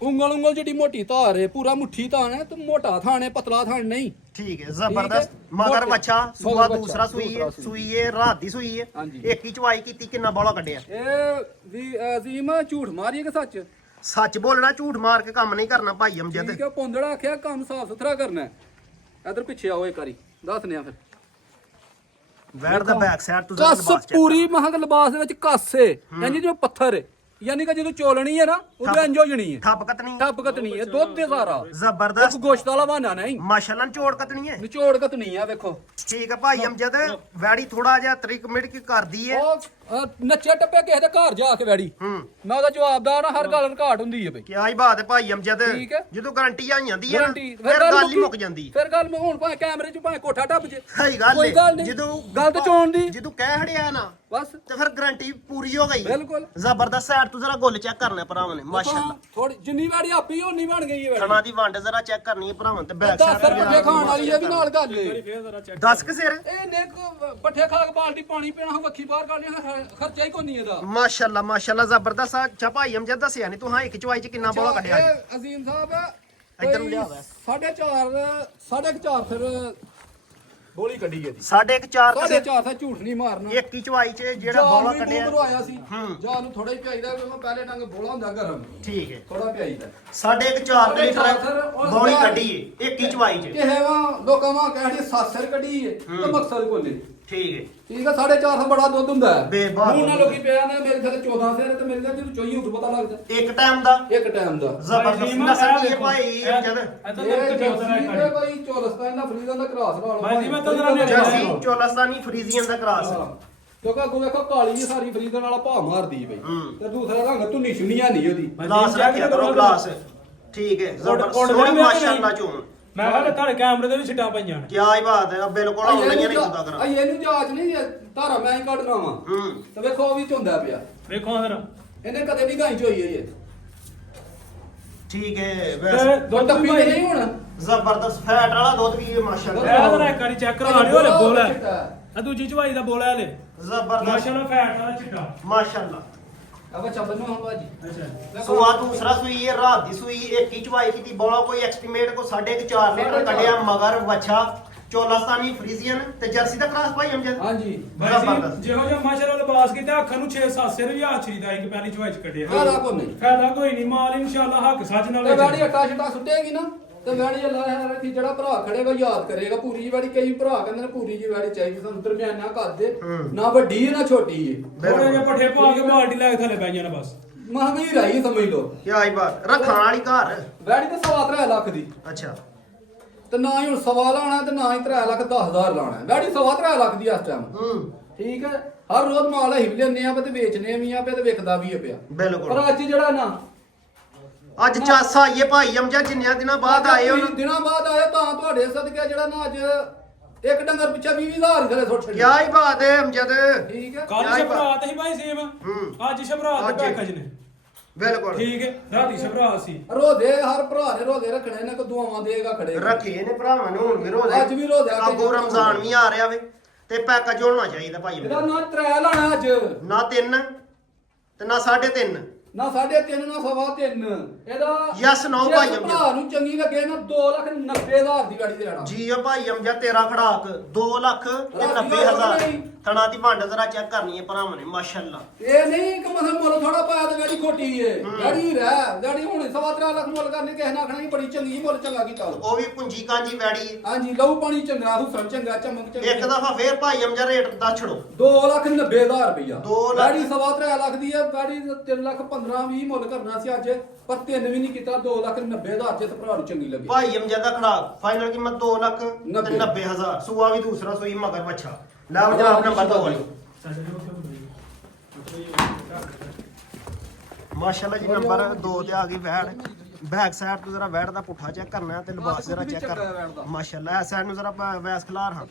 ਉਂਗਲ ਜਿਹੜੀ ਮੋਟੀ ਧਾਰ ਹੈ ਪੂਰਾ ਮੁੱਠੀ ਧਾਰ ਹੈ ਤੇ ਮੋਟਾ ਥਾਣ ਹੈ ਪਤਲਾ ਥਾਣ ਨਹੀਂ ਠੀਕ ਹੈ ਜ਼ਬਰਦਸਤ ਠੀਕ ਹੈ। ਮਗਰ ਮੋਟੇ। ਬੱਚਾ ਮਗਰ ਸੂਆ ਬੱਚਾ, ਦੂਸਰਾ ਸੂਈ ਹੈ ਦੂਸਰਾ ਸੂਈ ਹੈ ਰਾਤ ਦੀ ਸੂਈ ਹੈ ਹਾਂਜੀ। ਇੱਕ ਹੀ ਚਵਾਈ ਕੀਤੀ ਕਿੰਨਾ ਬੋਲਾ ਕੱਢਿਆ ਇਹ ਵੀ ਅਜ਼ੀਮ ਝੂਠ ਮਾਰੀਏ ਕਿ ਸੱਚ ਸੱਚ ਬੋਲਣਾ ਝੂਠ ਮਾਰ ਕੇ ਕੰਮ ਨਹੀਂ ਕਰਨਾ ਭਾਈ ਅਮਜਦ ਠੀਕ ਹੈ ਪੌਂਦੜਾ ਆਖਿਆ ਕੰਮ ਸਾਫ ਸੁਥਰਾ ਕਰਨਾ ਹੈ ਇਧਰ ਪਿੱਛੇ ਆਓ ਇੱਕ ਵਾਰੀ ਦੱਸਨੇ ਆ ਫਿਰ ਵੈੜ ਦਾ ਬੈਕ ਸਾਈਡ ਤੋਂ ਜ਼ਰਾ ਕੱਸ ਲਿਬਾਸ check ਪੂਰੀ ਮਹੰਗ ਲਿਬਾਸ ਦੇ ਵਿੱਚ ਕੱਸੇ ਇੰਜ ਜਿਵੇਂ ਪੱਥਰ ਹੈ ਯਾਨੀ ਕਿ ਜਦੋਂ ਚੋਲਣੀ ਹੈ ਨਾ ਉਦੋਂ ਇੰਜ ਹੋ ਜਣੀ ਹੈ ਠੱਪ ਕਤਨੀ ਟੱਪ ਕਤਣੀ ਹੈ ਦੁੱਧ ਦੇ ਸਾਰਾ ਇੱਕ ਜ਼ਬਰਦਸਤ ਗੋਸ਼ਤ ਵਾਲਾ ਬਹਾਨਾ ਨਹੀਂ ਮਾਸ਼ਾਅੱਲਾ ਨਿਚੋੜ ਕਤਨੀ ਹੈ ਨਿਚੋੜ ਕਤਣੀ ਆ ਵੇਖੋ ਠੀਕ ਹੈ ਭਾਈ ਅਮਜਦ ਵੈੜੀ ਥੋੜਾ ਜਿਹਾ ਤਰੀਕ ਮਿੰਟ ਕੀ ਕਰਦੀ ਹੈ ਉਹ ਨੱਚੇ ਟੱਪੇ ਕਿਸੇ ਦੇ ਘਰ ਜਾ ਕੇ ਵੈੜੀ ਮੈਂ ਉਹਦਾ ਜਵਾਬਦਾਰ ਨਾ ਹਰ ਗੱਲ ਘਾਟ ਹੁੰਦੀ ਹੈ ਬਈ ਕਿਆ ਹੀ ਬਾਤ ਹੈ ਭਾਈ ਅਮਜਦ ਠੀਕ ਹੈ। ਜਦੋਂ ਗਾਰੰਟੀ ਆ ਜਾਂਦੀ ਹੈ ਨਾ ਗਾਰੰਟੀ ਫਿਰ ਗੱਲ ਹੀ ਮੁੱਕ ਜਾਂਦੀ ਫਿਰ ਗੱਲ ਹੁਣ ਭਾਵੇਂ ਕੈਮਰੇ 'ਚ ਭਾਵੇਂ ਕੋਠਾ ਟੱਪ ਜੇ ਸਹੀ ਗੱਲ ਕੋਈ ਹੈ ਗੱਲ ਨਹੀਂ ਜਦੋਂ ਗੱਲ ਤਾਂ ਚੋਣ ਦੀ ਜਦੋਂ ਕਹਿ ਹੜਿਆ ਨਾ ਬਸ ਤੇ ਫਿਰ ਗਾਰੰਟੀ ਪੂਰੀ ਹੋ ਗਈ ਬਿਲਕੁਲ ਜ਼ਬਰਦਸਤ ਸਾਈਡ ਤੋਂ ਜ਼ਰਾ ਗੁੱਲ ਚੈੱਕ ਕਰਨਾ ਭਰਾਵਾਂ ਨੇ ਮਾਸ਼ਾਅੱਲਾ ਥੋੜੀ ਜਿੰਨੀ ਵਾੜੀ ਆਪੀ ਓਨੀ ਬਣ ਗਈ ਹੈ ਵੈੜੀ ਥਣਾ ਦੀ ਵੰਡ ਜ਼ਰਾ ਚੈੱਕ ਕਰਨੀ ਹੈ ਭਰਾਵਾਂ ਤੇ ਬੈਕ 10 ਰੁਪਏ ਖਾਣ ਵਾਲੀ ਇਹ ਵੀ ਨਾਲ ਗੱਲ ਏ ਫੇਰ ਜ਼ਰਾ ਚੈੱਕ 10 ਕਿ ਸਿਰ ਇਹ ਨੇ ਪੱਠੇ ਖਾ ਕੇ ਬਾਲਟੀ ਪਾਣੀ ਪੀਣਾ ਵੱਖੀ ਬਾਹਰ ਕਰ ਲਿਆ ਖਰਚਾ ਹੀ ਕੋਈ ਨਹੀਂ ਇਹਦਾ ਮਾਸ਼ਾਅੱਲਾ ਮਾਸ਼ਾਅੱਲਾ ਜ਼ਬਰਦਸਤ ਅੱਛਾ ਭਾਈ ਅਮਜਦ ਦੱਸਿਆ ਨਹੀਂ ਤੂੰ ਹਾਂ ਇੱਕ ਚਵਾਈ ਚ ਕਿੰਨਾ ਬੋਲਾ ਕੱਢਿਆ ਅੱਜ? ਇਹ ਅਜ਼ੀਮ ਸਾਹਿਬ ਇੱਧਰ ਨੂੰ ਲਿਆ ਵਾ। 4.5 ਫਿਰ ਬੋਲੀ ਕੱਢੀ ਇਹਦੀ ਸਾਢੇ ਇੱਕ ਚਾਰ ਕਿਸੇ 4.5 ਤਾਂ ਝੂਠ ਨਹੀਂ ਮਾਰਨਾ ਇੱਕ ਹੀ ਚਵਾਈ ਚ ਜਿਹੜਾ ਬੋਲਾ ਕੱਢਿਆ ਆਇਆ ਸੀ ਜਾਂ ਨੂੰ ਥੋੜਾ ਹੀ ਪਿਆਈਦਾ ਕਿਉਂਕਿ ਪਹਿਲੇ ਡੰਗ ਬੋਲਾ ਹੁੰਦਾ ਗਰਮ ਠੀਕ ਹੈ ਥੋੜਾ ਪਿਆਈਦਾ ਸਾਢੇ ਇੱਕ 4 ਸਾਢੇ ਚਾਰ ਲੀਟਰ ਔਰ ਬੋਲੀ ਮੈਂ- ਕੱਢੀ ਹੈ ਇੱਕ ਹੀ ਚਵਾਈ ਚ ਕਿਹੇ ਵਾ ਲੋਕਾਂ ਵਾ ਕਹਿਣੀ 7 ਸਿਰ ਕੱਢੀ ਹੈ ਤੇ ਮਕਸਦ ਕੋਲੇ ਠੀਕ ਹੈ ਠੀਕ ਹੈ 4.5 ਬੜਾ ਦੁੱਧ ਹੁੰਦਾ ਹੈ ਬੇਬਾਕ ਮੂੰਹ ਨਾਲ ਲੋਕੀ ਪਿਆ ਨੇ ਮੇਰੇ ਖਿਆਲ 14 ਸਿਰ ਤੇ ਮੇਰੇ ਖਿਆਲ ਜਦੋਂ ਚੋਈ ਉਦੋਂ ਪਤਾ ਲੱਗਦਾ ਇੱਕ ਟਾਈਮ ਦਾ ਇੱਕ ਟਾਈਮ ਦਾ ਜ਼ਬਰਦਸਤ ਨਸਲ ਕੀ ਹੈ ਭਾਈ ਅਮਜਦ ਇਹ ਜਰਸੀ ਤੇ ਕੋਈ ਚੋਲਸਤਾਨ ਦਾ ਫਰੀਦਾਂ ਦਾ ਕਰਾਸ ਲਾ ਲਓ ਭਾਈ ਜੀ, ਮੈਂ ਤਾਂ ਜਰਾ ਨਹੀਂ ਜਰਸੀ ਚੋਲਸਤਾਨੀ ਫਰੀਜ਼ੀਅਨ ਦਾ ਕਰਾਸ ਕਿਉਂਕਿ ਅੱਗੋਂ ਵੇਖੋ ਕਾਲੀ ਜੀ ਸਾਰੀ ਫਰੀਦਾਂ ਵਾਲਾ ਭਾਅ ਮਾਰਦੀ ਹੈ ਬਈ ਤੇ ਦੂਸਰਾ ਰੰਗ ਧੁੰਨੀ ਛੁਨੀਆਂ ਨਹੀਂ ਉਹਦੀ ਗਲਾਸ ਰੱਖਿਆ ਕਰੋ ਗਲਾਸ ਠੀਕ ਹੈ ਜ਼ਬਰਦਸਤ ਸੋਹਣੀ ਮਾਸ਼ਾਅੱਲਾ ਚੋਣ ਮੈਂ ਕਿਹਾ ਤੁਹਾਡੇ ਕੈਮਰੇ ਦੇ ਵੀ ਛਿੱਟਾਂ ਪਈਆਂ ਨੇ। ਕਿਆ ਹੀ ਬਾਤ ਹੈ ਬਿਲਕੁਲ ਆਉਣੀਆਂ ਨਹੀਂ ਖੁਦਾ ਕਰਾਂ ਇਹਨੂੰ ਜਾਂਚ ਨਹੀਂ ਧਾਰਾ ਮੈਂ ਹੀ ਕੱਢਣਾ ਵਾ ਤੇ ਵੇਖੋ ਉਹ ਵੀ ਝੁੰਦਾ ਪਿਆ ਵੇਖੋ ਫਿਰ ਇਹਨੇ ਕਦੇ ਨਹੀਂ ਗਾਈ ਚੋਈ ਇਹ ਠੀਕ ਹੈ ਤੇ ਵੈਸੇ ਦੁੱਧ ਟੱਪੀ ਵੀ ਤੇ ਨਹੀਂ ਹੋਣਾ ਜ਼ਬਰਦਸਤ ਫੈਟ ਵਾਲਾ ਦੁੱਧ ਵੀ ਹੈ ਮਾਸ਼ਾਅੱਲਾ ਇਹ ਜ਼ਰਾ ਇੱਕ ਵਾਰੀ ਚੈੱਕ ਕਰਾ ਲਿਓ ਹਲੇ ਬੋਲ ਚਿੱਟਾ। ਆ ਦੂਜੀ ਚਵਾਈ ਦਾ ਬੋਲ ਹੈ ਹਲੇ ਜ਼ਬਰਦਸਤ ਮਾਸ਼ਾਅੱਲਾ ਫੈਟ ਵਾਲਾ ਚਿੱਟਾ ਮਾਸ਼ਾਅੱਲਾ ਆਪਾਂ ਚੱਬਨ ਨੂੰ ਹਾਂ ਜੀ ਅੱਛਾ ਸੂਆ ਦੂਸਰਾ ਸੂਈ ਹੈ ਰਾਤ ਦੀ ਸੂਈ ਇੱਕ ਹੀ ਚਵਾਈ ਕੀਤੀ ਬੋਲਾ ਕੋਈ ਐਸਟੀਮੇਟ ਕੋ 4.5 ਲੀਟਰ ਕੱਢਿਆ ਮਗਰ ਵੱਛਾ ਚੋਲਸਤਾਨੀ ਫਰੀਜ਼ੀਅਨ ਤੇ ਜਰਸੀ ਦਾ ਕਰਾਸ ਭਾਈ ਅਮਜਦ ਹਾਂਜੀ ਭਾਈ ਜੀ ਜਿਹੋ ਜਿਹਾ ਮਾਸ਼ਾਅੱਲਾ ਲਿਬਾਸ ਕੀਤਾ ਅੱਖਾਂ ਨੂੰ 6-7 ਸਿਰ ਵੀ ਆ ਚੀਦਾ ਇੱਕ ਪਹਿਲੀ ਚਵਾਈ ਚ ਕੱਢਿਆ ਫਾਇਦਾ ਕੋਈ ਨਹੀਂ ਫਾਇਦਾ ਕੋਈ ਨਹੀਂ ਮਾਲ ਇਨਸ਼ਾਅੱਲਾ ਹੱਕ ਸੱਚ ਨਾਲ ਤੇ ਵੈੜੀ ਅੱਟਾ ਛਟਾ ਸੁੱਟੇਗੀ ਨਾ ਤੇ ਵੈੜੀ ਅੱਲਾ ਹੈ ਕਿ ਜਿਹੜਾ ਭਰਾ ਖੜੇਗਾ ਯਾਦ ਕਰੇਗਾ ਪੂਰੀ ਜੀ ਵੈੜੀ ਕਈ ਭਰਾ ਕਹਿੰਦੇ ਨੇ ਪੂਰੀ ਜੀ ਵੈੜੀ ਚਾਹੀਦੀ ਸਾਨੂੰ ਦਰਮਿਆਨਾ ਕਰ ਦੇ ਨਾ ਵੱਡੀ ਹੈ ਨਾ ਛੋਟੀ ਹੈ ਥੋੜੇ ਜਿਹਾ ਪੱਠੇ ਪਾ ਕੇ ਬਾਲਟੀ ਲੈ ਕੇ ਥੱਲੇ ਬੈ ਜਾਣਾ ਬਸ ਮਹਿੰਗੀ ਰਹੀ ਸਮਝ ਲਓ ਕਿਆ ਹੀ ਬਾਤ ਰੱਖਣ ਵਾਲੀ ਘਰ ਵੈੜੀ ਤਾਂ 3.5 ਲੱਖ ਦੀ ਅੱਛਾ ਤੇ ਨਾ ਹੀ ਹੁਣ ਸਵਾ ਲਾਣਾ ਤੇ ਨਾ ਹੀ 3 ਲੱਖ 10,000 ਲਾਣਾ ਵੈੜੀ 3.5 ਲੱਖ ਦੀ ਇਸ ਟਾਈਮ ਠੀਕ ਹੈ ਹਰ ਰੋਜ਼ ਮਾਲ ਅਸੀਂ ਵੀ ਲੈਂਦੇ ਆ ਤੇ ਵੇਚਨੇ ਵੀ ਆ ਤੇ ਵਿਕਦਾ ਵੀ ਆ ਪਿਆ ਬਿਲਕੁਲ ਪਰ ਅੱਜ ਜਿਹੜਾ ਨਾ ਅੱਜ ਚਾਸਾ ਆਈਏ ਭਾਈ ਅਮਜਦ ਜਿੰਨਿਆਂ ਦਿਨਾਂ ਬਾਅਦ ਆਏ ਹੋ ਦਿਨਾਂ ਬਾਅਦ ਆਏ ਤਾਂ ਤੁਹਾਡੇ ਸਦਕੇ ਜਿਹੜਾ ਨਾ ਅੱਜ ਇੱਕ ਡੰਗਰ ਪਿੱਛੇ 20,000 ਥਲੇ ਸੁੱਟ ਛੱਡਿਆ ਕਿਆ ਹੀ ਬਾਤ ਹੈ ਅਮਜਦ ਠੀਕ ਹੈ ਕੱਲ ਸ਼ਬਰਾਤ ਸੀ ਭਾਈ ਸੇਮ ਅੱਜ ਸ਼ਬਰਾਤ ਦੇ ਪੈਕੇਜ ਨੇ ਬਿਲਕੁਲ ਠੀਕ ਹੈ ਰਾਤੀ ਸ਼ਬਰਾਤ ਸੀ ਰੋਜ਼ੇ ਹਰ ਭਰਾ ਨੇ ਰੋਜ਼ੇ ਰੱਖਣੇ ਨੇ ਕੋ ਦੁਆਵਾਂ ਦੇਗਾ ਖੜੇ ਰੱਖੇ ਨੇ ਭਰਾਵਾਂ ਨੂੰ ਹੁਣ ਵੀ ਰੋਜ਼ੇ ਅੱਜ ਵੀ ਰੋਜ਼ੇ ਆ ਕੇ ਅੱਗੋਂ ਰਮਜ਼ਾਨ ਵੀ ਆ ਰਿਹਾ ਵੇ ਤੇ ਪੈਕੇਜ ਹੋਣਾ ਚਾਹੀਦਾ ਭਾਈ ਇਹਦਾ ਨਾ 3 ਲਾਣਾ ਅੱਜ ਨਾ 3 ਤੇ ਨਾ 3.5 ਨਾ 3.5 ਨਾ 3.5 ਇਹਦਾ Yes, no ਜੇ ਭਾਈ ਭਰਾ ਅਮਜਦ। ਨੂੰ ਚੰਗੀ ਲੱਗੇ ਨਾ 2,90,000 ਦੀ ਗਾੜੀ ਤੇ ਲੈਣਾ ਜੀ ਆ ਭਾਈ ਅਮਜਦ ਤੇਰਾ ਖੜਾਕ 2,90,000 ਥਣਾ ਦੀ ਭੰਡ ਜ਼ਰਾ ਚੈੱਕ ਕਰਨੀ ਹੈ ਭਰਾਵਾਂ ਨੇ ਮਾਸ਼ਾਅੱਲਾ। ਇਹ ਨਹੀਂ ਕਿ ਮਸਲ ਮੁੱਲ ਥੋੜਾ ਪਾਇਆ ਤੇ ਗਾੜੀ ਖੋਟੀ ਏ ਗਾੜੀ ਰਹਿ ਗਾੜੀ ਹੁਣ 3.5 ਲੱਖ ਮੁੱਲ ਕਰਨੇ ਕਿਸੇ ਨੇ ਆਖਣਾ ਹੀ ਬੜੀ ਚੰਗੀ ਮੁੱਲ ਚੰਗਾ ਕੀਤਾ ਉਹ ਵੀ ਪੁੰਜੀ ਕਾਂਜੀ ਵੈੜੀ ਹੈ। ਹਾਂਜੀ ਲਹੂ ਪਾਣੀ ਚੰਗਾ ਹੁਸਨ ਚੰਗਾ ਚਮਕ ਚੰਗੀ ਇੱਕ ਦਫਾ ਫੇਰ ਭਾਈ ਅਮਜਦ ਰੇਟ ਦੱਸ ਛੜੋ 2,90,000 ਰੁਪਇਆ 2 ਲੱਖ। ਗਾੜੀ 3.5 ਲੱਖ ਦੀ ਹੈ ਗਾੜੀ 3,15,20 ਮੁੱਲ ਕਰਨਾ ਸੀ ਅੱਜ ਪਰ 3 ਵੀ ਨਹੀਂ ਕੀਤਾ 2,90,000 ਜੇ ਤੇ ਭਰਾ ਨੂੰ ਚੰਗੀ ਲੱਗੀ ਭਾਈ ਅਮਜਦ ਦਾ ਖੜਾਕ ਫਾਈਨਲ ਕੀਮਤ 2,90,000 ਸੂਆ ਵੀ ਦੂਸਰਾ ਸੂਈ ਮਗਰ ਬੱਚਾ ਲੈ ਜਨਾਬ ਨੰਬਰ 2 ਵਾਲੀ ਮਾਸ਼ਾਅੱਲਾ ਜੀ ਨੰਬਰ 2 ਤੇ ਆ ਗਈ ਵੈੜ ਬੈਕ ਸਾਈਡ ਤੋਂ ਜ਼ਰਾ ਵੈੜ ਦਾ ਪੁੱਠਾ ਚੈੱਕ ਕਰਨਾ ਤੇ ਲਿਬਾਸ ਜ਼ਰਾ ਚੈੱਕ ਕਰਨਾ ਮਾਸ਼ਾਅੱਲਾ ਇਸ ਸਾਈਡ ਨੂੰ ਜ਼ਰਾ ਵੈਸ ਖਲਾਰ ਹਾਂ